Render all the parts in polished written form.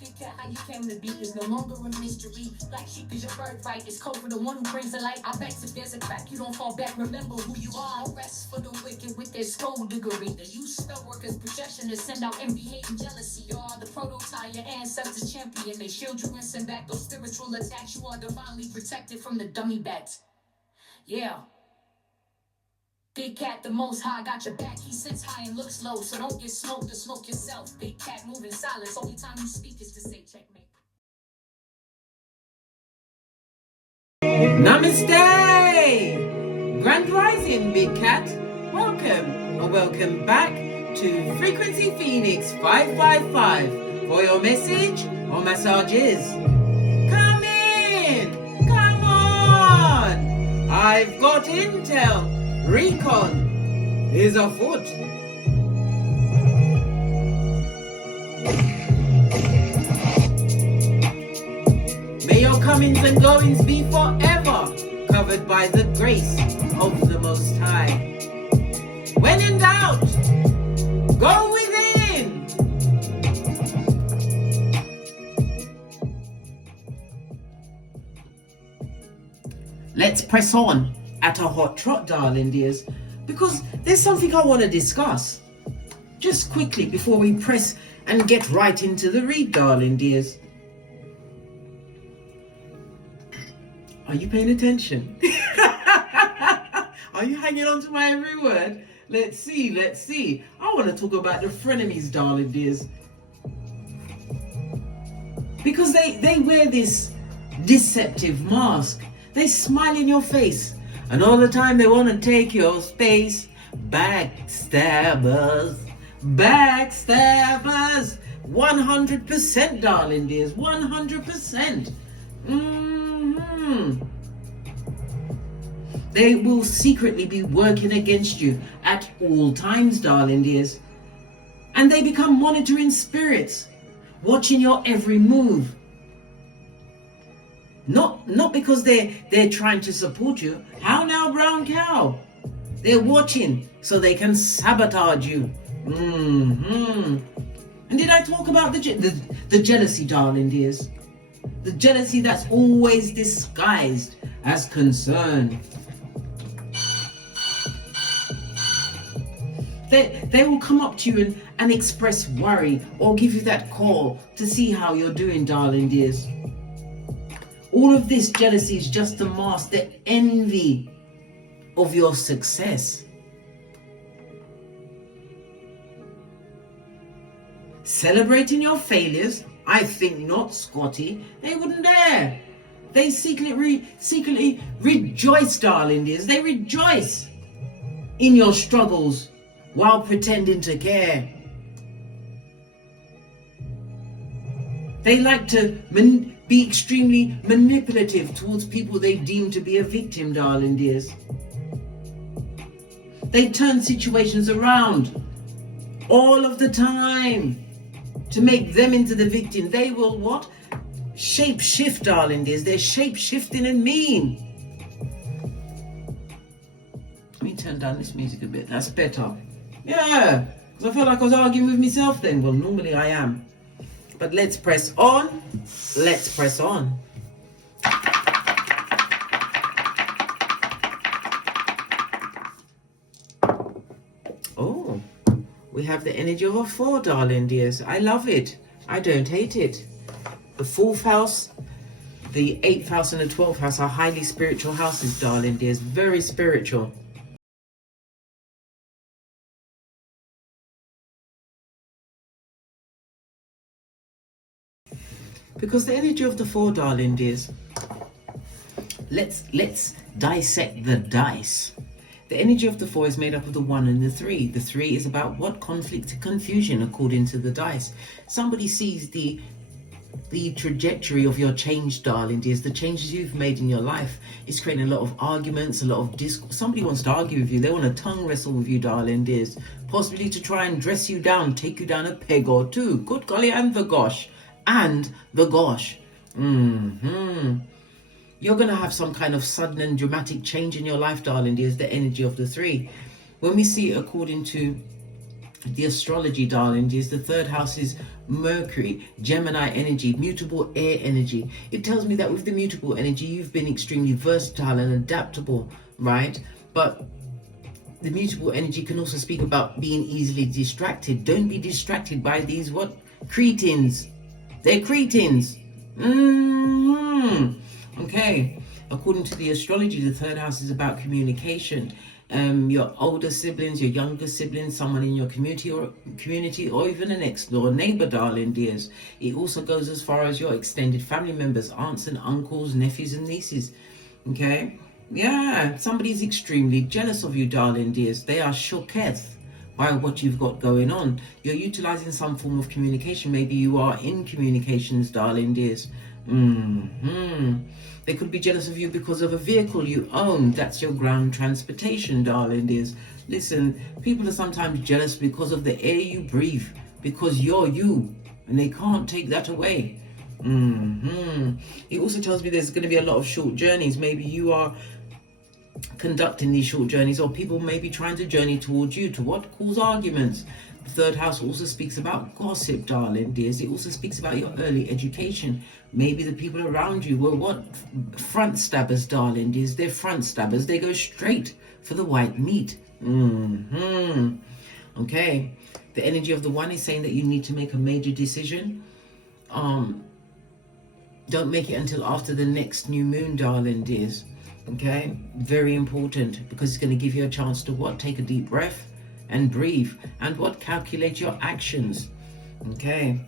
Big cat, how you came to be is no longer a mystery. Black sheep is your birthright. It's code for the one who brings the light. I bet if there's a crack, you don't fall back. Remember who you are. No rest for the wicked with their skullduggery. The use spell workers' projection to send out envy, hate, and jealousy. You are the prototype, your ancestors champion. They shield you and send back those spiritual attacks. You are divinely protected from the dummy bats. Yeah. Big cat, the most high, got your back. He sits high and looks low, so don't get smoked or smoke yourself. Big cat, move in silence. Only time you speak is to say checkmate. Namaste! Grand Rising, Big Cat. Welcome or welcome back to Frequency Phoenix 555 for your message or massages. Come in! Come on! I've got intel. Recon is afoot. May your comings and goings be forever covered by the grace of the Most High. When in doubt, go within. Let's press on at a hot trot, darling dears, because there's something I want to discuss. Just quickly before we press and get right into the read, darling dears. Are you paying attention? Are you hanging on to my every word? Let's see. I want to talk about the frenemies, darling dears. Because they wear this deceptive mask. They smile in your face. And all the time they want to take your space. Backstabbers. 100%, darling dears. 100%. They will secretly be working against you at all times, darling dears. And they become monitoring spirits, watching your every move. Not because they're trying to support you. How now, brown cow? They're watching so they can sabotage you. And did I talk about the jealousy, darling dears? The jealousy that's always disguised as concern. They will come up to you and express worry or give you that call to see how you're doing, darling dears. All of this jealousy is just to mask the envy of your success. Celebrating your failures? I think not, Scotty. They wouldn't dare. They secretly rejoice, darling dears. They rejoice in your struggles while pretending to care. They like to be extremely manipulative towards people they deem to be a victim, darling dears. They turn situations around all of the time to make them into the victim. They will what? Shape shift, darling dears. They're shape shifting and mean. Let me turn down this music a bit. That's better. Yeah, because I felt like I was arguing with myself then. Well, normally I am. But let's press on. Let's press on. Oh, we have the energy of a 4, darling dears. I love it. I don't hate it. The 4th house, the 8th house, and the 12th house are highly spiritual houses, darling dears. Very spiritual. Because the energy of the 4, darling dears, let's dissect the dice. The energy of the 4 is made up of the 1 and the 3. The 3 is about what? Conflict and confusion, according to the dice. Somebody sees the trajectory of your change, darling dears, the changes you've made in your life. It's creating a lot of arguments, a lot of discourse. Somebody wants to argue with you. They want to tongue wrestle with you, darling dears. Possibly to try and dress you down, take you down a peg or two. Good golly and the gosh. And the gosh. You're going to have some kind of sudden and dramatic change in your life, darling dears, the energy of the 3. When we see it according to the astrology, darling dears, the third house is Mercury, Gemini energy, mutable air energy. It tells me that with the mutable energy, you've been extremely versatile and adaptable, right? But the mutable energy can also speak about being easily distracted. Don't be distracted by these what? Cretins. They're cretins. Okay. According to the astrology, the third house is about communication. Your older siblings, your younger siblings, someone in your community, or even a next door neighbor, darling dears. It also goes as far as your extended family members, aunts and uncles, nephews and nieces. Okay. Yeah, somebody's extremely jealous of you, darling dears. They are shooketh by what you've got going on. You're utilizing some form of communication. Maybe you are in communications, darling dears. They could be jealous of you because of a vehicle you own. That's your ground transportation, darling dears. Listen, people are sometimes jealous because of the air you breathe, because you're you, and they can't take that away. It also tells me there's going to be a lot of short journeys. Maybe you are conducting these short journeys, or people may be trying to journey towards you to what? Cause arguments. The third house also speaks about gossip, darling dears. It also speaks about your early education. Maybe the people around you were what? Front stabbers, darling dears. They're front stabbers. They go straight for the white meat. Okay. The energy of the one is saying that you need to make a major decision. Don't make it until after the next new moon, darling dears. Okay, very important, because it's going to give you a chance to what? Take a deep breath and breathe, and what? Calculate your actions. Okay,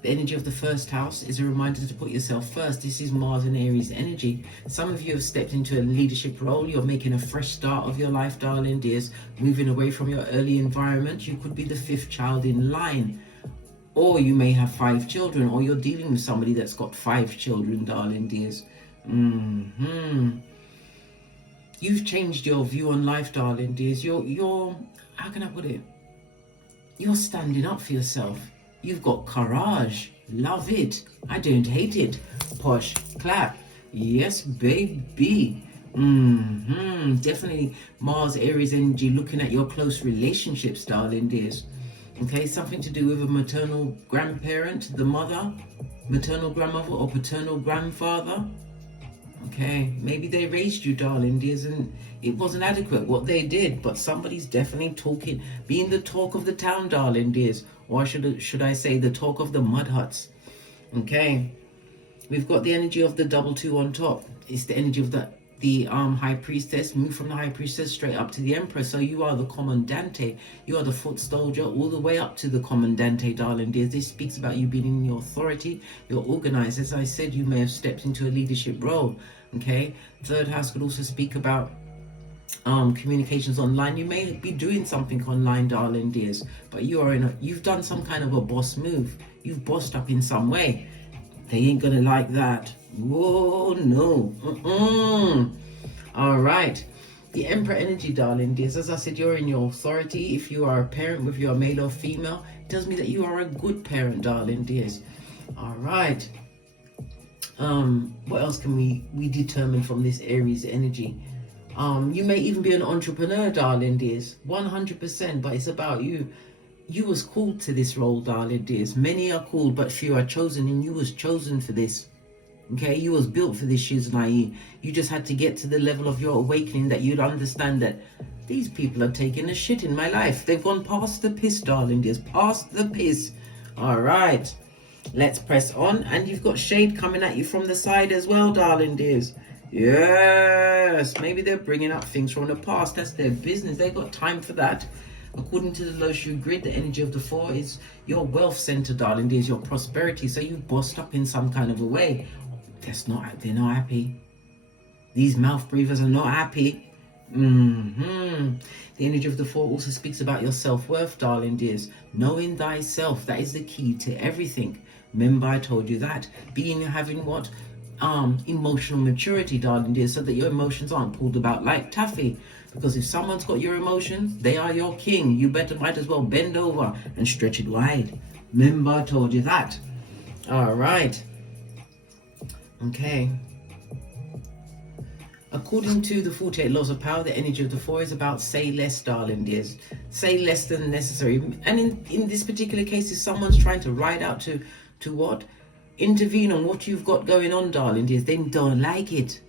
the energy of the first house is a reminder to put yourself first. This is Mars and Aries energy. Some of you have stepped into a leadership role. You're making a fresh start of your life, darling dears, moving away from your early environment. You could be the 5th child in line, or you may have 5 children, or you're dealing with somebody that's got 5 children, darling dears. You've changed your view on life, darling dears. You're, how can I put it? You're standing up for yourself. You've got courage. Love it. I don't hate it. Posh, clap. Yes, baby. Definitely Mars, Aries energy, looking at your close relationships, darling dears. Okay, something to do with a maternal grandparent, the mother, maternal grandmother, or paternal grandfather. Okay, maybe they raised you, darling dears, and it wasn't adequate what they did, but somebody's definitely talking, being the talk of the town, darling dears, or should I say the talk of the mud huts. Okay, we've got the energy of the double 2 on top. It's the energy of the high priestess. Move from the high priestess straight up to the empress. So you are the commandante. You are the foot soldier all the way up to the commandante, darling dears. This speaks about you being in your authority. You're organized. As I said, you may have stepped into a leadership role. Okay, third house could also speak about communications online. You may be doing something online, darling dears, but you've done some kind of a boss move. You've bossed up in some way. They ain't gonna like that. Whoa, no. All right. The Emperor energy, darling dears. As I said, you're in your authority. If you are a parent, whether you're male or female, it tells me that you are a good parent, darling dears. All right. What else can we determine from this Aries energy? You may even be an entrepreneur, darling dears. 100%, but it's about you. You was called to this role, darling dears. Many are called, but few are chosen, and you was chosen for this. Okay, you was built for this, Shiznai. You just had to get to the level of your awakening that you'd understand that these people are taking a shit in my life. They've gone past the piss, darling dears. Past the piss. All right, let's press on. And you've got shade coming at you from the side as well, darling dears. Yes, maybe they're bringing up things from the past. That's their business. They've got time for that. According to the Loshu grid, the energy of the 4 is your wealth center, darling dears, your prosperity. So you bossed up in some kind of a way. They're not happy. These mouth breathers are not happy. The energy of the 4 also speaks about your self-worth, darling dears. Knowing thyself, that is the key to everything. Remember, I told you that. Having what? Emotional maturity, darling dears, so that your emotions aren't pulled about like taffy. Because if someone's got your emotions, they are your king. You might as well bend over and stretch it wide. Remember, I told you that. All right. Okay. According to the 48 laws of power, the energy of the 4 is about say less, darling dears. Say less than necessary. And in this particular case, if someone's trying to ride out to what? Intervene on what you've got going on, darling dears, they don't like it.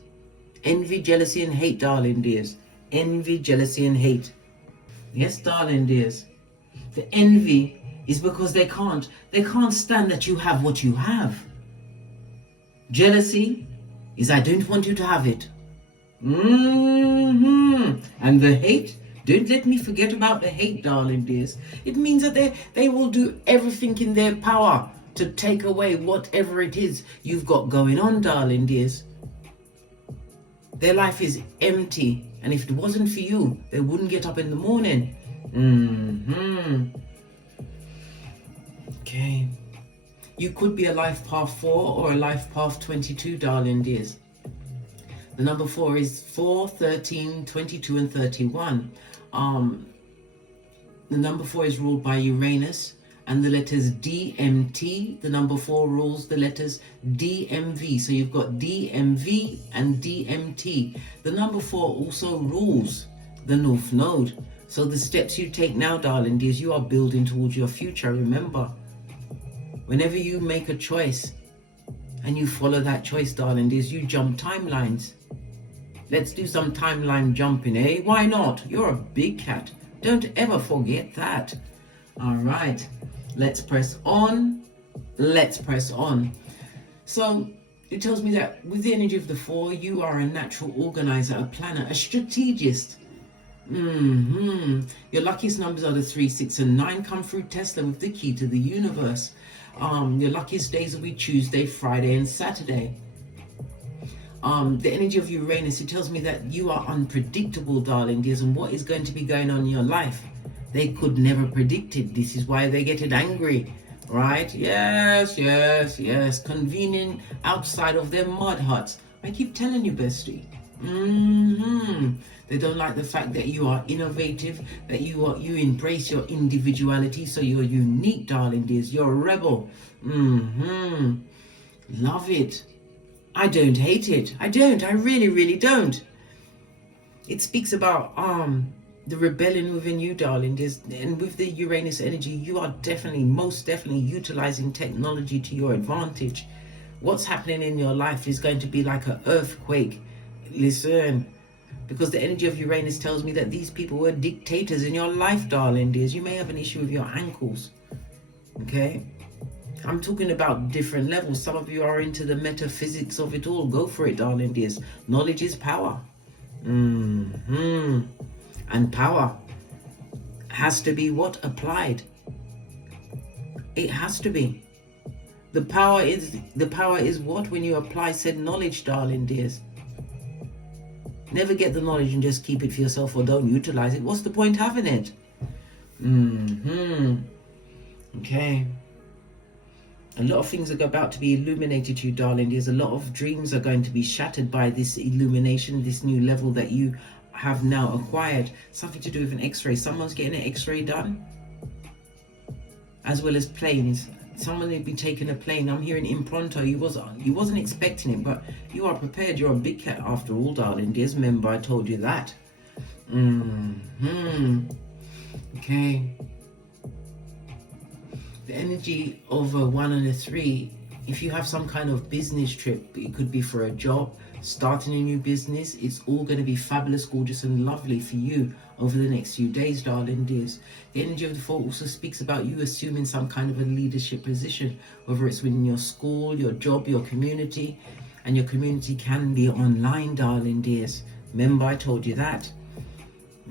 Envy, jealousy, and hate, darling dears. Envy, jealousy, and hate. Yes, darling dears. The envy is because they can't stand that you have what you have. Jealousy is I don't want you to have it. And the hate, don't let me forget about the hate, darling dears. It means that they will do everything in their power to take away whatever it is you've got going on, darling dears. Their life is empty, and if it wasn't for you, they wouldn't get up in the morning. Okay. You could be a life path 4 or a life path 22, darling dears. The number 4 is 4, 13, 22, and 31. The number 4 is ruled by Uranus and the letters DMT. The number 4 rules the letters DMV. So you've got DMV and DMT. The number 4 also rules the North Node. So the steps you take now, darling dears, you are building towards your future. Remember, whenever you make a choice and you follow that choice, darling dears, you jump timelines. Let's do some timeline jumping, eh? Why not? You're a big cat. Don't ever forget that. All right. Let's press on. Let's press on. So it tells me that with the energy of the 4, you are a natural organizer, a planner, a strategist. Your luckiest numbers are the 3, 6, and 9. Come through Tesla with the key to the universe. Your luckiest days will be Tuesday, Friday, and Saturday. The energy of Uranus, it tells me that you are unpredictable, darling dears, and what is going to be going on in your life, they could never predict it. This is why they get angry, right? Yes. Convening outside of their mud huts. I keep telling you, bestie. They don't like the fact that you are innovative, that you embrace your individuality, so you're unique, darling dears. You're a rebel. Love it. I don't hate it. I really don't. It speaks about the rebellion within you, darling dears, and with the Uranus energy, you are most definitely utilizing technology to your advantage. What's happening in your life is going to be like an earthquake. Listen, because the energy of Uranus tells me that these people were dictators in your life, darling dears. You may have an issue with your ankles, okay? I'm talking about different levels. Some of you are into the metaphysics of it all. Go for it, darling dears. Knowledge is power. And power has to be what? Applied. It has to be. The power is what? When you apply said knowledge, darling dears. Never get the knowledge and just keep it for yourself or don't utilize it. What's the point having it? Okay. A lot of things are about to be illuminated to you, darling. There's a lot of dreams are going to be shattered by this illumination, this new level that you have now acquired. Something to do with an x-ray. Someone's getting an x-ray done. As well as planes. Someone had been taking a plane. I'm hearing impronto. You wasn't expecting it, but you are prepared. You're a big cat after all, darling. Dears, remember I told you that. Okay. The energy of a 1 and a 3, if you have some kind of business trip, it could be for a job, starting a new business, it's all going to be fabulous, gorgeous, and lovely for you over the next few days, darling dears. The energy of the 4 also speaks about you assuming some kind of a leadership position, whether it's within your school, your job, your community, and your community can be online, darling dears. Remember, I told you that.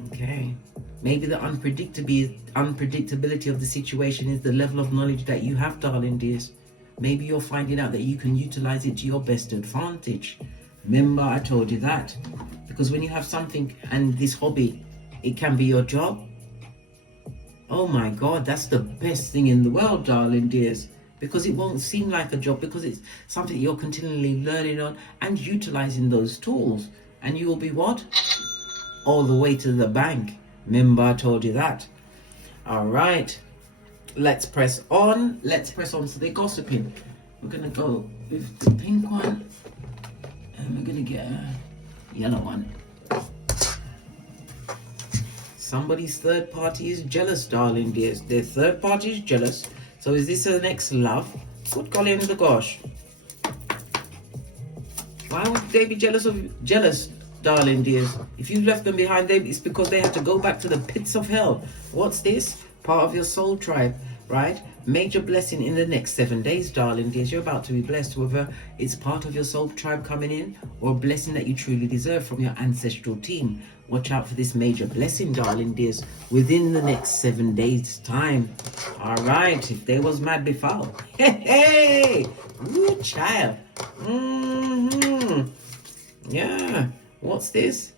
Okay. Maybe the unpredictability of the situation is the level of knowledge that you have, darling dears. Maybe you're finding out that you can utilize it to your best advantage. Remember, I told you that. Because when you have something and this hobby, it can be your job. Oh my God, that's the best thing in the world, darling dears. Because it won't seem like a job, because it's something you're continually learning on and utilizing those tools. And you will be what? All the way to the bank. Remember, I told you that. All right. Let's press on. Let's press on. So they're gossiping. We're going to go with the pink one. And we're going to get Yellow one. Somebody's third party is jealous, darling dears. Their third party is jealous. So is this an ex-love? Good golly and the gosh. Why would they be jealous, darling dears? If you left them behind, it's because they had to go back to the pits of hell. What's this? Part of your soul tribe, right? Major blessing in the next 7 days, darling dears. You're about to be blessed, whether it's part of your soul tribe coming in or a blessing that you truly deserve from your ancestral team. Watch out for this major blessing, darling dears, within the next 7 days' time. All right, if they was mad before. Hey, ooh, child. Yeah, what's this?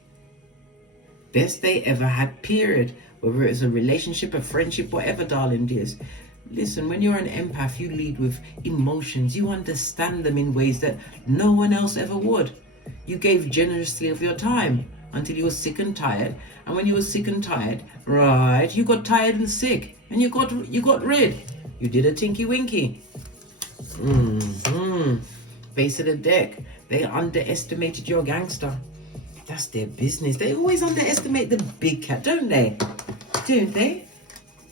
Best they ever had, period. Whether it's a relationship, a friendship, whatever, darling dears. Listen, when you're an empath, you lead with emotions. You understand them in ways that no one else ever would. You gave generously of your time until you were sick and tired. And when you were sick and tired, right, you got tired and sick. And you got rid. You did a tinky winky. Base of the deck. They underestimated your gangster. That's their business. They always underestimate the big cat, don't they? Don't they?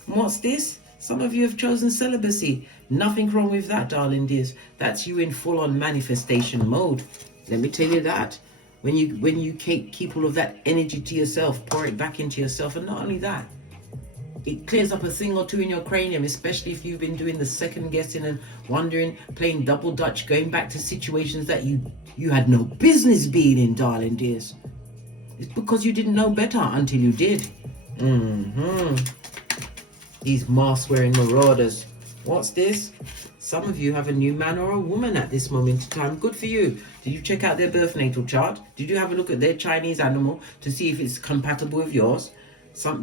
What's this? Some of you have chosen celibacy. Nothing wrong with that, darling dears. That's you in full-on manifestation mode. Let me tell you that. When you keep all of that energy to yourself, pour it back into yourself, and not only that, it clears up a thing or two in your cranium, especially if you've been doing the second guessing and wondering, playing double dutch, going back to situations that you had no business being in, darling dears. It's because you didn't know better until you did. These mask-wearing marauders. What's this? Some of you have a new man or a woman at this moment in time. Good for you. Did you check out their birth natal chart? Did you have a look at their Chinese animal to see if it's compatible with yours?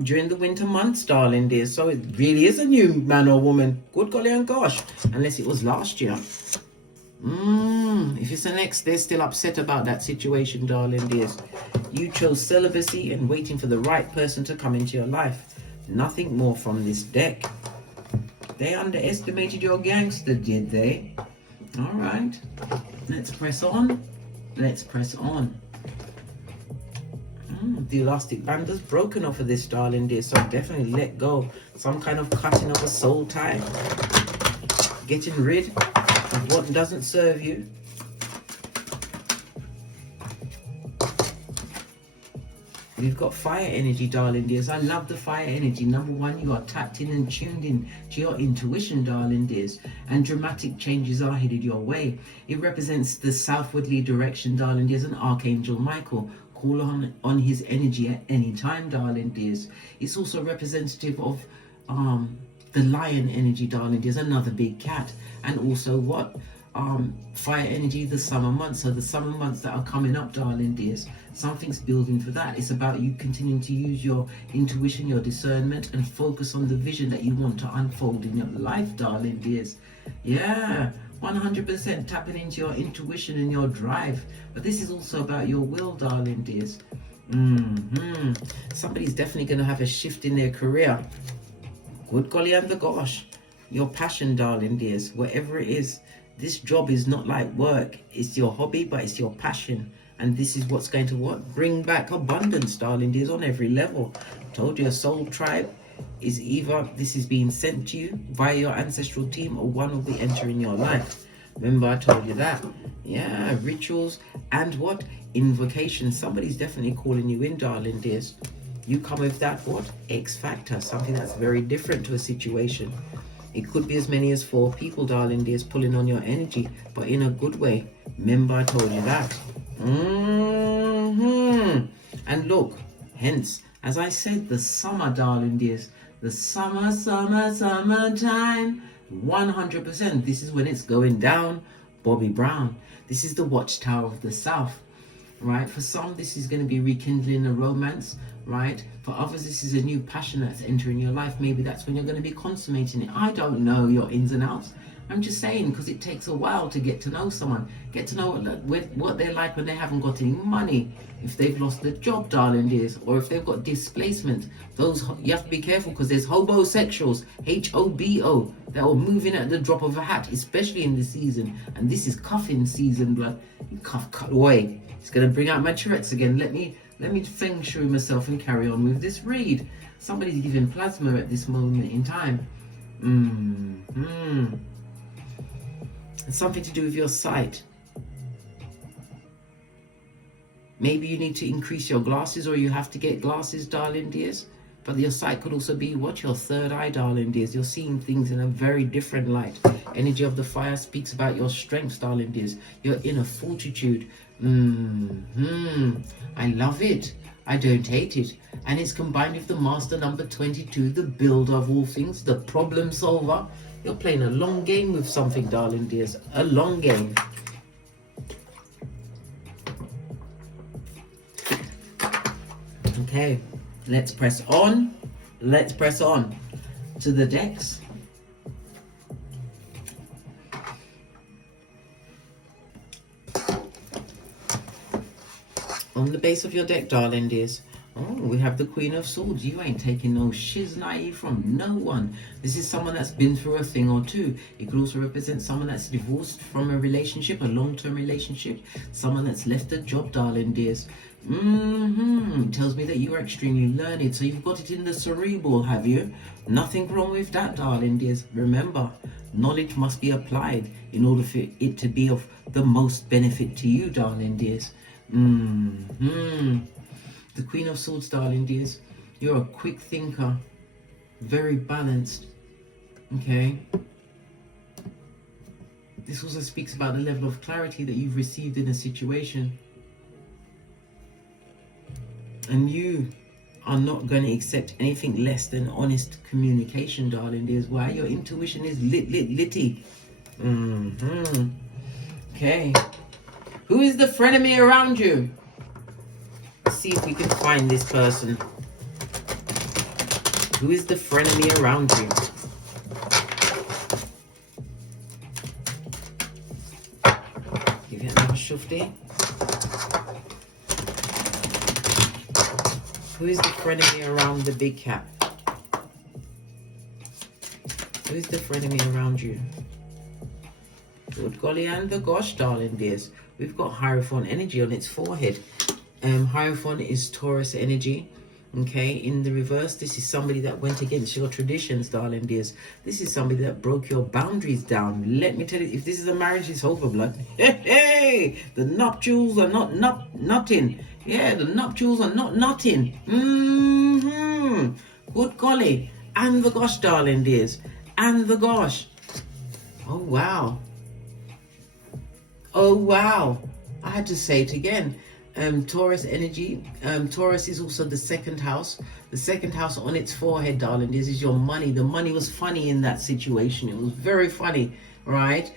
During the winter months, darling dear. So it really is a new man or woman. Good golly and gosh. Unless it was last year. If it's an ex, they're still upset about that situation, darling dears. You chose celibacy and waiting for the right person to come into your life. Nothing more from this deck. They underestimated your gangster, did they? All right. Let's press on. Let's press on. The elastic band is broken off of this, darling dear. So definitely let go. Some kind of cutting of a soul tie. Getting rid of what doesn't serve you. We've got fire energy, darling dears. I love the fire energy. Number one, you are tapped in and tuned in to your intuition, darling dears. And dramatic changes are headed your way. It represents the southwardly direction, darling dears, and Archangel Michael. Call on his energy at any time, darling dears. It's also representative of the lion energy, darling dears, another big cat. And also what? Fire energy, the summer months. So the summer months that are coming up, darling dears, something's building for that. It's about you continuing to use your intuition, your discernment, and focus on the vision that you want to unfold in your life, darling dears. Yeah, 100% tapping into your intuition and your drive. But this is also about your will, darling dears. Somebody's definitely going to have a shift in their career. Good golly and the gosh. Your passion, darling dears, whatever it is. This job is not like work. It's your hobby, but it's your passion. And this is what's going to bring back abundance, darling dears, on every level. I told you, a soul tribe is either this is being sent to you via your ancestral team or one will be entering your life. Remember, I told you that. Yeah, rituals and what? Invocation. Somebody's definitely calling you in, darling dears. You come with that what? X factor, something that's very different to a situation. It could be as many as 4 people, darling dears, pulling on your energy, but in a good way. Remember, I told you that. And look, hence, as I said, the summer, darling dears, the summertime, 100%. This is when it's going down, Bobby Brown. This is the watchtower of the South, right? For some, this is going to be rekindling a romance, right? For others, this is a new passion that's entering your life. Maybe that's when you're going to be consummating it. I don't know your ins and outs. I'm just saying, because it takes a while to get to know someone, get to know what they're like when they haven't got any money, if they've lost their job, darling dears, or if they've got displacement. Those, you have to be careful, because there's hobosexuals, H-O-B-O, that will move in at the drop of a hat, especially in the season. And this is cuffing season, blood. Cut away. It's going to bring out my Tourette's again. Let me feng shui myself and carry on with this read. Somebody's giving plasma at this moment in time. It's something to do with your sight. Maybe you need to increase your glasses, or you have to get glasses, darling dears. But your sight could also be your third eye, darling dears. You're seeing things in a very different light. Energy of the fire speaks about your strengths, darling dears. Your inner fortitude. I love it. I don't hate it. And it's combined with the master number 22, the builder of all things, the problem solver. You're playing a long game with something, darling dears. A long game. Okay, let's press on. Let's press on to the decks. On the base of your deck, darling dears. Oh, we have the Queen of Swords. You ain't taking no shiznai from no one. This is someone that's been through a thing or two. It could also represent someone that's divorced from a relationship, a long-term relationship. Someone that's left a job, darling dears. Tells me that you are extremely learned. So you've got it in the cerebral, have you? Nothing wrong with that, darling dears. Remember, knowledge must be applied in order for it to be of the most benefit to you, darling dears. The Queen of Swords, darling dears. You're a quick thinker. Very balanced. Okay. This also speaks about the level of clarity that you've received in a situation. And you are not going to accept anything less than honest communication, darling dears. Why? Your intuition is litty. Okay. Who is the frenemy around you? Let's see if we can find this person. Who is the frenemy around you? Give it another shufti. Who is the frenemy around the big cat? Who is the frenemy around you? Good golly and the gosh, darling dears. We've got Hierophant energy on its forehead. Hierophant is Taurus energy. Okay, in the reverse, this is somebody that went against your traditions, darling dears. This is somebody that broke your boundaries down. Let me tell you, if this is a marriage, it's over, blood. Hey, the nuptials are not nutting. Yeah, the nuptials are not nutting. Good golly. And the gosh, darling dears. And the gosh. Oh, wow. Oh, wow. I had to say it again. Taurus energy. Taurus is also the second house. The second house on its forehead, darling. This is your money. The money was funny in that situation. It was very funny, right?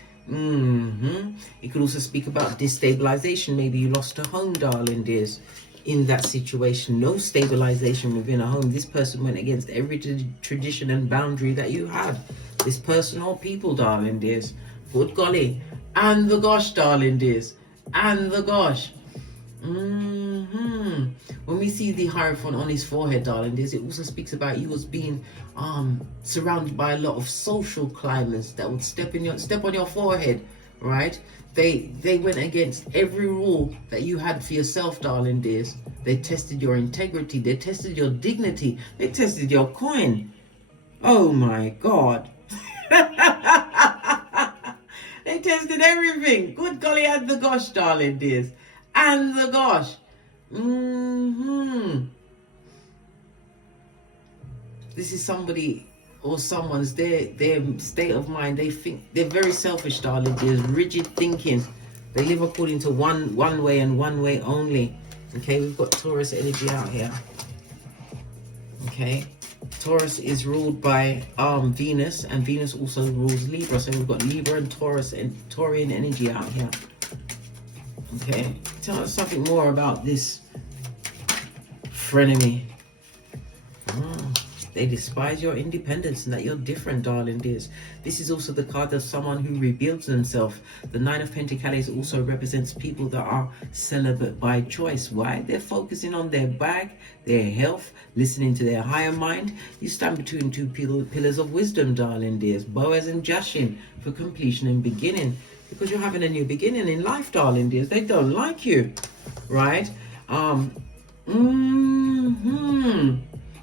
It could also speak about destabilization. Maybe you lost a home, darling dears. In that situation, no stabilization within a home. This person went against every tradition and boundary that you had. This person or people, darling dears. Good golly. And the gosh, darling dears. And the gosh. When we see the Hierophant on his forehead, darling dears, it also speaks about you as being surrounded by a lot of social climbers that would step on your forehead, right? They went against every rule that you had for yourself, darling dears. They tested your integrity. They tested your dignity. They tested your coin. Oh my God. They tested everything. Good golly and the gosh, darling dears. And the gosh. This is somebody or someone's their state of mind. They think they're very selfish, darling. There's rigid thinking. They live according to one way and one way only. Okay, we've got Taurus energy out here. Okay, Taurus is ruled by Venus, and Venus also rules Libra. So we've got Libra and Taurus and Taurian energy out here. Okay, tell us something more about this frenemy. They despise your independence and that you're different, darling dears. This is also the card of someone who rebuilds themselves. The Nine of Pentacles also represents people that are celibate by choice. Why? They're focusing on their bag, their health, listening to their higher mind. You stand between two pillars of wisdom, darling dears. Boaz and Jashin for completion and beginning. Because you're having a new beginning in life, darling dears. They don't like you, right?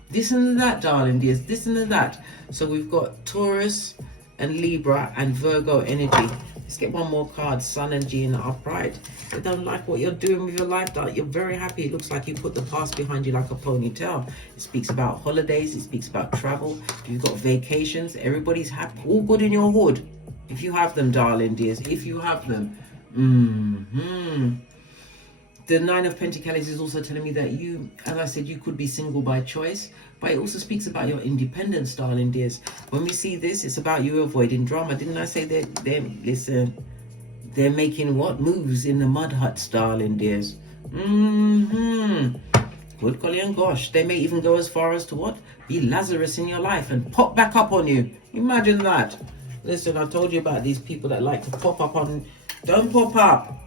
This and that, darling dears, this and that. So we've got Taurus and Libra and Virgo energy. Let's get one more card, Sun energy in the upright. They don't like what you're doing with your life, darling. You're very happy. It looks like you put the past behind you like a ponytail. It speaks about holidays. It speaks about travel. If you've got vacations, everybody's happy. All good in your hood. If you have them, darling dears, if you have them. The Nine of Pentacles is also telling me that you, as I said, you could be single by choice, but it also speaks about your independence, darling dears. When we see this, it's about you avoiding drama. Didn't I say that they're making what? Moves in the mud huts, darling dears. Good golly and gosh. They may even go as far as to what? Be Lazarus in your life and pop back up on you. Imagine that. Listen, I told you about these people that like to pop up on... Don't pop up.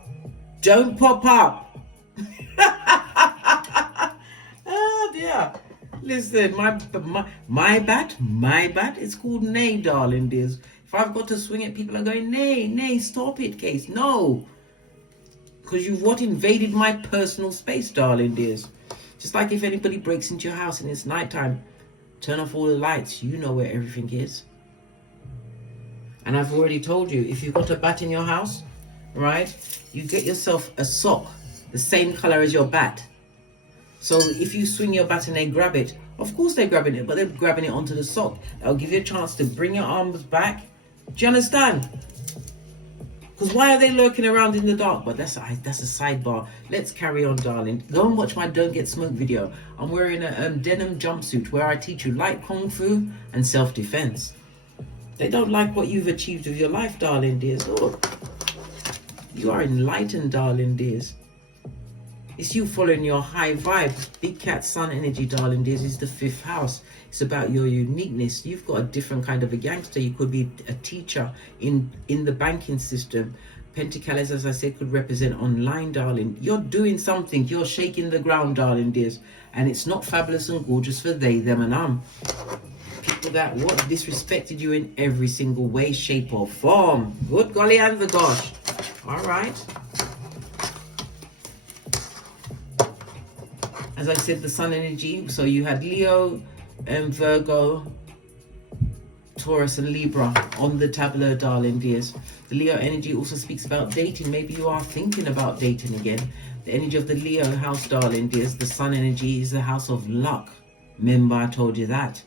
Don't pop up. Oh dear. Listen, my bat, it's called nay, darling dears. If I've got to swing it, people are going, nay, stop it, Case. No. Because you've invaded my personal space, darling dears. Just like if anybody breaks into your house and it's nighttime, turn off all the lights. You know where everything is. And I've already told you, if you've got a bat in your house, right, you get yourself a sock the same color as your bat. So if you swing your bat and they grab it, of course they're grabbing it, but they're grabbing it onto the sock. That'll give you a chance to bring your arms back. Do you understand? Because why are they lurking around in the dark? But that's a sidebar. Let's carry on, darling. Go and watch my Don't Get Smoked video. I'm wearing a denim jumpsuit where I teach you light kung fu and self-defense. They don't like what you've achieved with your life, darling dears. Oh, you are enlightened, darling dears. It's you following your high vibe. Big Cat Sun energy, darling dears, is the 5th house. It's about your uniqueness. You've got a different kind of a gangster. You could be a teacher in the banking system. Pentacles, as I said, could represent online, darling. You're doing something. You're shaking the ground, darling dears. And it's not fabulous and gorgeous for they, them, and people that disrespected you in every single way, shape, or form. Good golly and the gosh. All right. As I said, the Sun energy. So you had Leo and Virgo, Taurus and Libra on the tableau, darling dears. The Leo energy also speaks about dating. Maybe you are thinking about dating again. The energy of the Leo house, darling dears. The Sun energy is the house of luck. Remember, I told you that.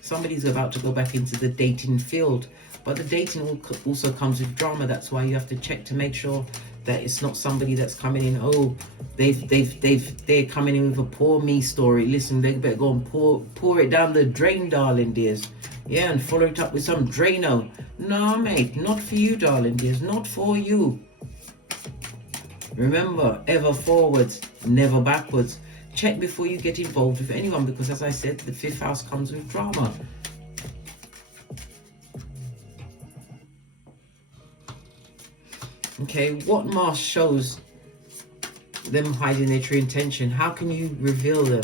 Somebody's about to go back into the dating field, but the dating also comes with drama. That's why you have to check to make sure that it's not somebody that's coming in, oh, they're coming in with a poor me story. Listen, they better go and pour it down the drain, darling dears. Yeah, and follow it up with some Drano. No, mate, not for you, darling dears, not for you. Remember, ever forwards, never backwards. Check before you get involved with anyone, because as I said, the 5th house comes with drama. Okay, what mask shows them hiding their true intention? How can you reveal them?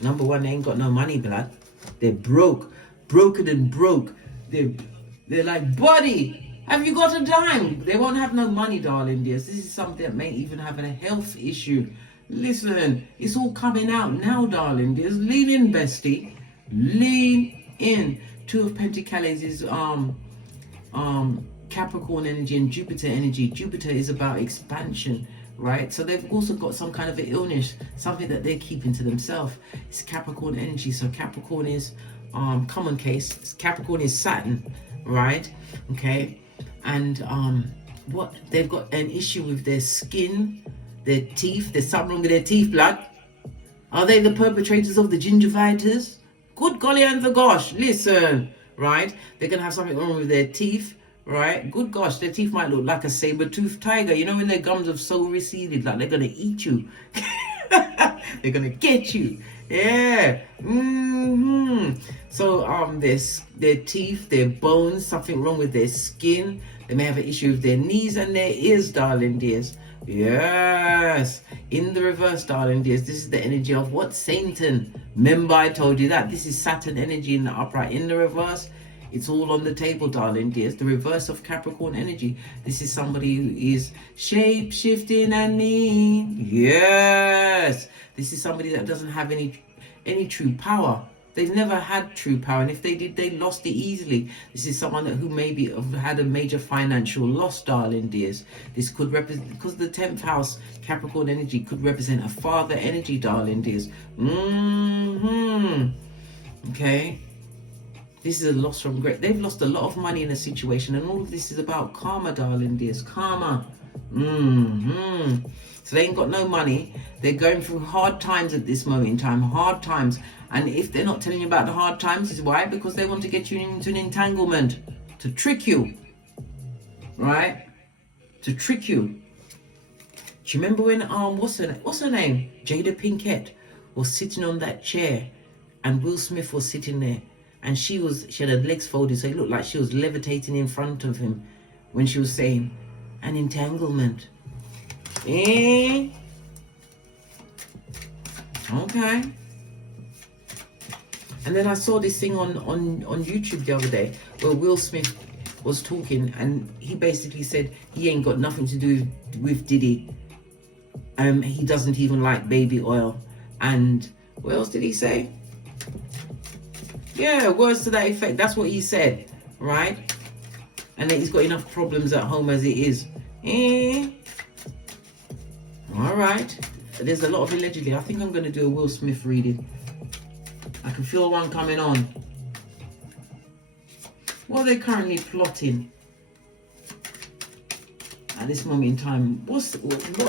Number one, they ain't got no money, blood. They're broke, broker than broke. They're like, buddy, have you got a dime? They won't have no money, darling dears. This is something that may even have a health issue. Listen, it's all coming out now, darling dears. Lean in, bestie. Lean in. 2 of Pentacles is Capricorn energy and Jupiter energy. Jupiter is about expansion, right? So they've also got some kind of an illness, something that they're keeping to themselves. It's Capricorn energy. So Capricorn is common case. Capricorn is Saturn, right? Okay. And what they've got an issue with their skin, their teeth. There's something wrong with their teeth, blood. Are they the perpetrators of the gingivitis? Good golly and the gosh, listen, right? They're gonna have something wrong with their teeth, right? Good gosh, their teeth might look like a saber-toothed tiger. You know when their gums have so receded, like they're gonna eat you. They're gonna get you. Yeah. So their teeth, their bones, something wrong with their skin. They may have an issue with their knees and their ears, darling dears. Yes. In the reverse, darling dears, this is the energy of what? Satan. Remember I told you that. This is Saturn energy in the upright. In the reverse, it's all on the table, darling dears. The reverse of Capricorn energy. This is somebody who is shape-shifting and mean. Yes. This is somebody that doesn't have any true power. They've never had true power, and if they did, they lost it easily. This is someone who maybe have had a major financial loss, darling dears. This could represent, because the 10th house, Capricorn energy, could represent a father energy, darling dears. Okay. This is a loss from great. They've lost a lot of money in a situation, and all of this is about karma, darling dears. Karma. So they ain't got no money. They're going through hard times at this moment in time. Hard times. And if they're not telling you about the hard times, is why? Because they want to get you into an entanglement. To trick you. Right? To trick you. Do you remember when, what's her name? Jada Pinkett was sitting on that chair and Will Smith was sitting there. And she had her legs folded, so it looked like she was levitating in front of him when she was saying, an entanglement. Okay. And then I saw this thing on YouTube the other day where Will Smith was talking, and he basically said he ain't got nothing to do with Diddy. He doesn't even like baby oil. And what else did he say? Yeah, words to that effect. That's what he said, right? And that he's got enough problems at home as it is. All right. There's a lot of allegedly. I think I'm going to do a Will Smith reading. I can feel one coming on. What are they currently plotting at this moment in time? What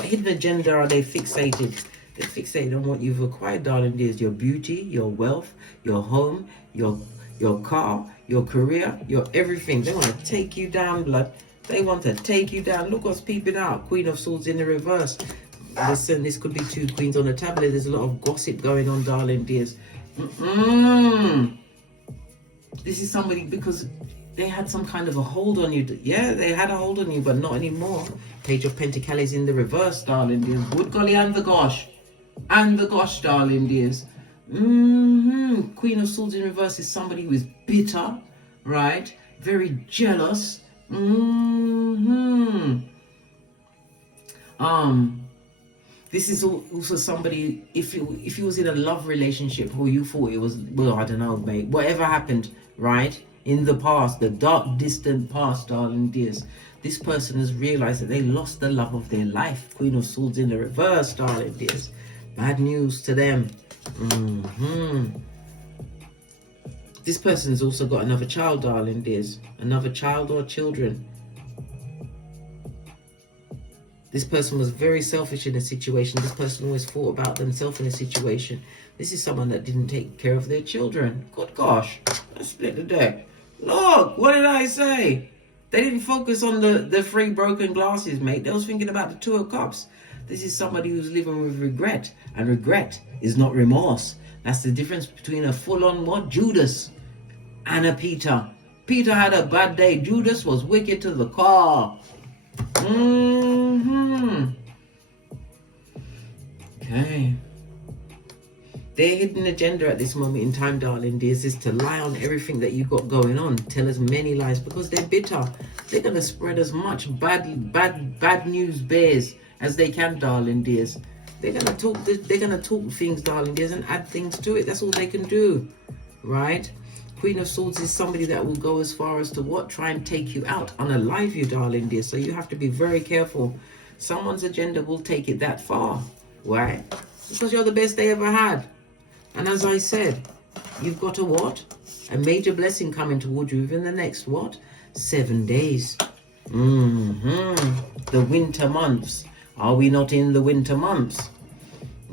hidden agenda are they fixated? They're fixated on what you've acquired, darling dears. Your beauty, your wealth, your home, your car, your career, your everything. They want to take you down, blood. They want to take you down. Look what's peeping out. Queen of Swords in the reverse. Listen, this could be two queens on a tablet. There's a lot of gossip going on, darling dears. This is somebody because they had some kind of a hold on you. Yeah, they had a hold on you, but not anymore. Page of Pentacles in the reverse, darling dears. Good golly and the gosh. And the gosh, darling dears. Queen of Swords in reverse is somebody who is bitter, right? Very jealous. This is also somebody, if you was in a love relationship or you thought it was, well, I don't know, mate, whatever happened, right, in the past, the dark, distant past, darling dears, this person has realized that they lost the love of their life. Queen of Swords in the reverse, darling dears. Bad news to them. This person has also got another child, darling dears. Another child or children. This person was very selfish in a situation. This person always thought about themselves in a situation. This is someone that didn't take care of their children. Good gosh. Let's split the deck. Look, what did I say? They didn't focus on the 3 broken glasses, mate. They was thinking about the 2 of Cups. This is somebody who's living with regret. And regret is not remorse. That's the difference between a full-on what? Judas and a Peter. Peter had a bad day. Judas was wicked to the core. Okay. Their hidden agenda at this moment in time, darling dears, is to lie on everything that you got going on. Tell as many lies because they're bitter. They're going to spread as much bad news bears as they can, darling dears. They're going to talk things, darling dears, and add things to it. That's all they can do, right? Queen of Swords is somebody that will go as far as to what? Try and take you out, unalive you, darling dear. So you have to be very careful. Someone's agenda will take it that far. Why? Because you're the best they ever had. And as I said, you've got a what? A major blessing coming towards you within the next what? 7 days. The winter months. Are we not in the winter months?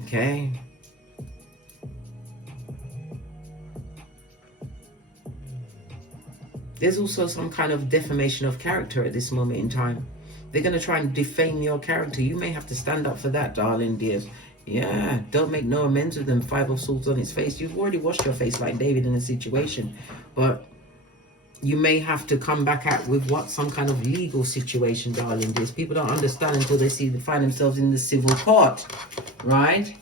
Okay. There's also some kind of defamation of character at this moment in time. They're going to try and defame your character. You may have to stand up for that, darling dears. Yeah, don't make no amends with them. 5 of Swords on its face. You've already washed your face like David in a situation. But you may have to come back at with some kind of legal situation, darling. This people don't understand until they find themselves in the civil court, right?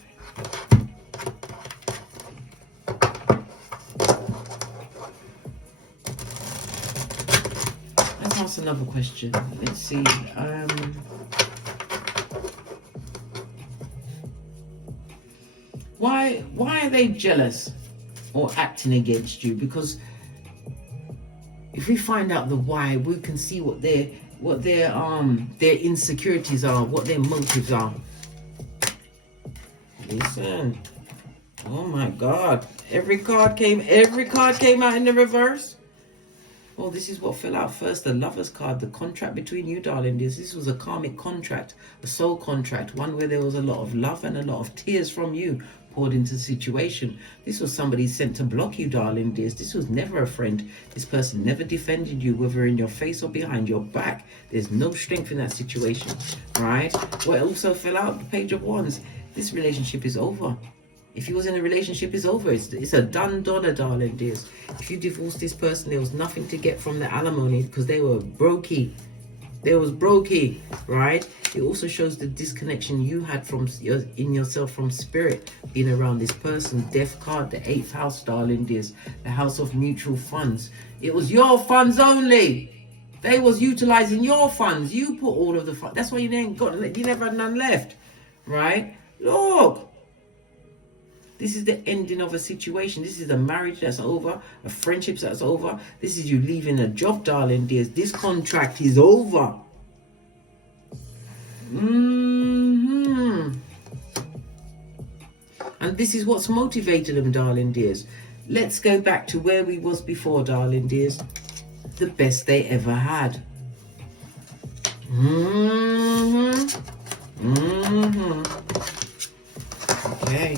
Let's ask another question. Let's see. Why are they jealous or acting against you? Because if we find out the why, we can see what their insecurities are, what their motives are. Listen. Oh my God. Every card came out in the reverse. Well, this is what fell out first. The Lover's card, the contract between you, darling. This was a karmic contract, a soul contract, one where there was a lot of love and a lot of tears from you poured into the situation. This was somebody sent to block you, darling dears. This was never a friend. This person never defended you, whether in your face or behind your back. There's no strength in that situation, right? What also fell out, the Page of Wands. This relationship is over. If you was in a relationship, it's over. It's a done donor, darling dears. If you divorced this person, there was nothing to get from the alimony because they were brokey. There was brokey, right? It also shows the disconnection you had in yourself from spirit, being around this person. Death card, the 8th house, darling dears. The house of mutual funds. It was your funds only. They was utilizing your funds. You put all of the funds. That's why you never had none left, right? Look. This is the ending of a situation. This is a marriage that's over, a friendship that's over. This is you leaving a job, darling dears. This contract is over. And this is what's motivated them, darling dears. Let's go back to where we was before, darling dears. The best they ever had. Okay.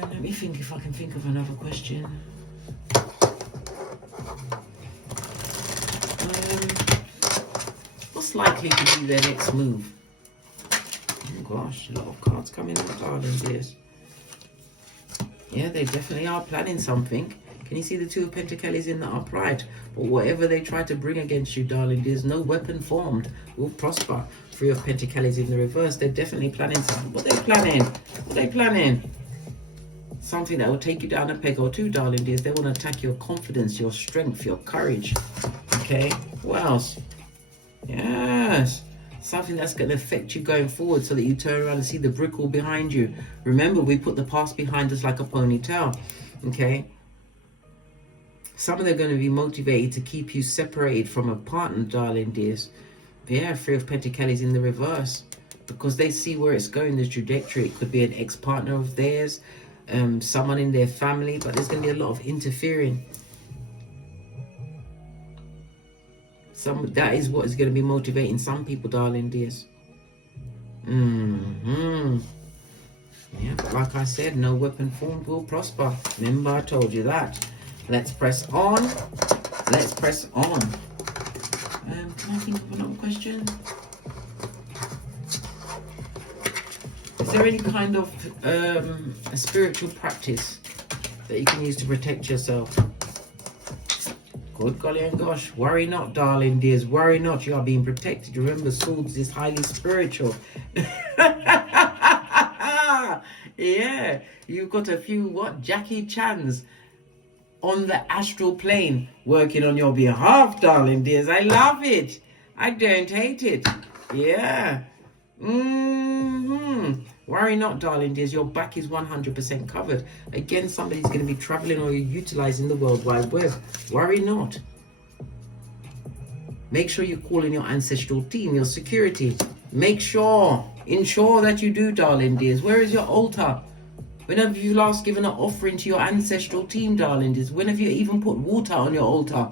Let me think if I can think of another question. What's likely to be their next move? Oh gosh, a lot of cards coming out, darling dears. Yeah, they definitely are planning something. Can you see the 2 of Pentacles in the upright? But whatever they try to bring against you, darling dears, no weapon formed will prosper. 3 of Pentacles in the reverse. They're definitely planning something. What are they planning? What are they planning? Something that will take you down a peg or 2, darling dears. They want to attack your confidence, your strength, your courage. Okay, what else? Yes, something that's going to affect you going forward so that you turn around and see the brick wall behind you. Remember, we put the past behind us like a ponytail. Okay, some of them are going to be motivated to keep you separated from a partner, darling dears. Yeah, 3 of Pentacles in the reverse, because they see where it's going, the trajectory. It could be an ex-partner of theirs, someone in their family, but there's going to be a lot of interfering. That is what is going to be motivating some people, darling dears. Yeah, but like I said, no weapon formed will prosper. Remember, I told you that. Let's press on. Let's press on. Can I think of another question? Is there any kind of a spiritual practice that you can use to protect yourself? Good golly and gosh, worry not, darling dears, worry not, you are being protected. Remember, swords is highly spiritual. Yeah, you've got a few, Jackie Chans on the astral plane working on your behalf, darling dears. I love it. I don't hate it. Yeah. Worry not, darling dears. Your back is 100% covered. Again, somebody's going to be traveling or utilizing the World Wide Web. Worry not. Make sure you call in your ancestral team, your security. Ensure that you do, darling dears. Where is your altar? When have you last given an offering to your ancestral team, darling dears? When have you even put water on your altar?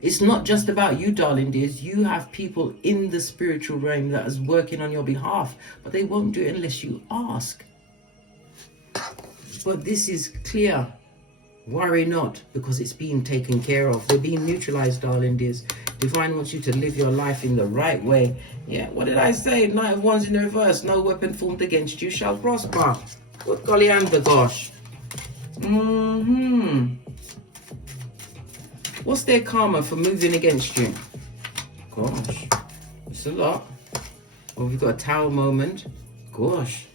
It's not just about you, darling dears. You have people in the spiritual realm that is working on your behalf, but they won't do it unless you ask. But this is clear. Worry not, because it's being taken care of. They're being neutralized, darling dears. Divine wants you to live your life in the right way. Yeah, what did I say? Knight of Wands in the reverse. No weapon formed against you shall prosper. Good golly and the gosh. What's their karma for moving against you? Gosh, it's a lot. Well, we've got a Tower moment. Gosh,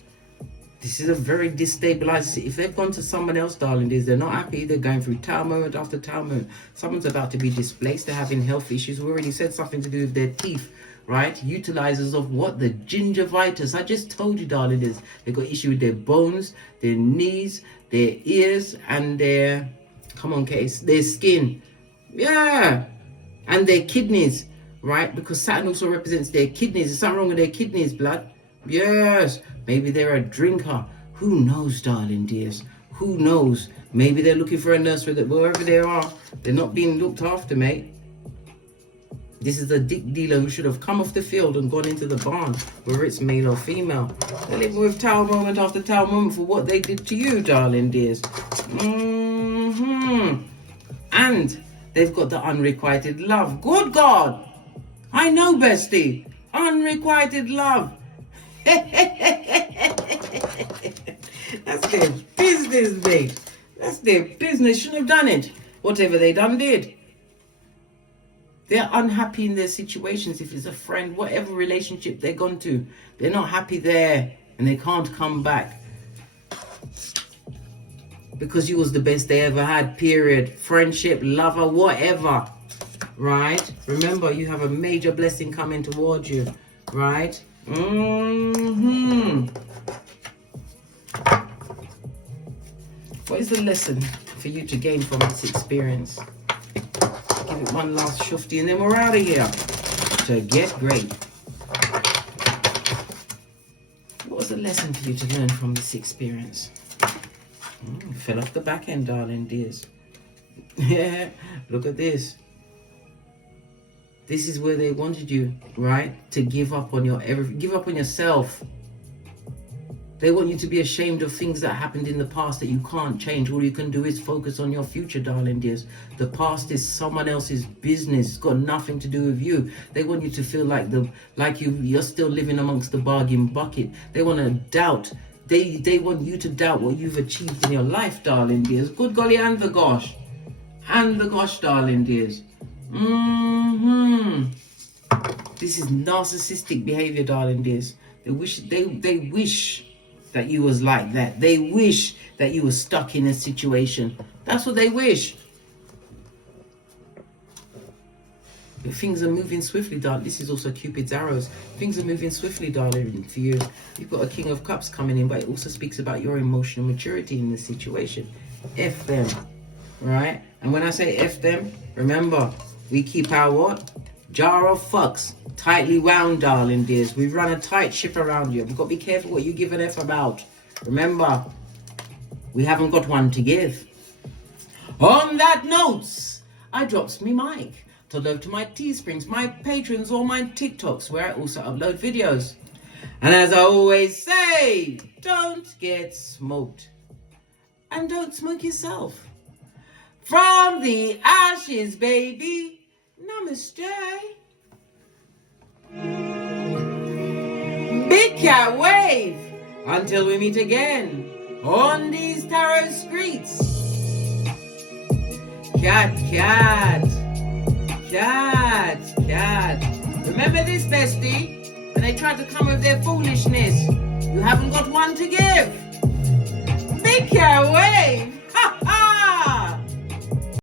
this is a very destabilized. If they've gone to someone else, darling, they're not happy. They're going through Tower moment after Tower moment. Someone's about to be displaced. They're having health issues. We already said something to do with their teeth, right? Utilizers of what? The gingivitis. I just told you, darling, they've got issue with their bones, their knees, their ears, and their, come on, Case, their skin. Yeah, and their kidneys, right? Because Saturn also represents their kidneys. There's something wrong with their kidneys, blood. Yes, maybe they're a drinker. Who knows, darling dears? Who knows? Maybe they're looking for a nurse wherever they are. They're not being looked after, mate. This is a dick dealer who should have come off the field and gone into the barn, whether it's male or female. They're living with Tower moment after Tower moment for what they did to you, darling dears. And they've got the unrequited love. Good God! I know, bestie. Unrequited love. That's their business, mate. That's their business. Shouldn't have done it. Whatever they done did. They're unhappy in their situations. If it's a friend, whatever relationship they're gone to, they're not happy there and they can't come back. Because you was the best they ever had, period. Friendship, lover, whatever. Right? Remember, you have a major blessing coming towards you. Right? What is the lesson for you to gain from this experience? Give it one last shufty and then we're out of here. To get great. What was the lesson for you to learn from this experience? Fell off the back end, darling dears. Yeah, look at this. This is where they wanted you, right? To give up on give up on yourself. They want you to be ashamed of things that happened in the past that you can't change. All you can do is focus on your future, darling dears. The past is someone else's business. It's got nothing to do with you. They want you to feel like you're still living amongst the bargain bucket. They want to doubt. They want you to doubt what you've achieved in your life, darling dears. Good golly and the gosh. And the gosh, darling dears. This is narcissistic behavior, darling dears. They wish that you was like that. They wish that you were stuck in a situation. That's what they wish. But things are moving swiftly, darling. This is also Cupid's arrows. Things are moving swiftly, darling, for you. You've got a King of Cups coming in, but it also speaks about your emotional maturity in this situation. F them, right? And when I say F them, remember, we keep our what? Jar of fucks tightly wound, darling dears. We run a tight ship around you. We've got to be careful what you give an F about. Remember, we haven't got one to give. On that note, I drops me mic to load to my Teesprings, my patrons, or my TikToks, where I also upload videos. And as I always say, don't get smoked. And don't smoke yourself. From the ashes, baby. Namaste. Big cat wave. Until we meet again on these tarot streets. Cat, cat. Cat, cat. Remember this, bestie? When they try to come with their foolishness, you haven't got one to give. Big cat wave.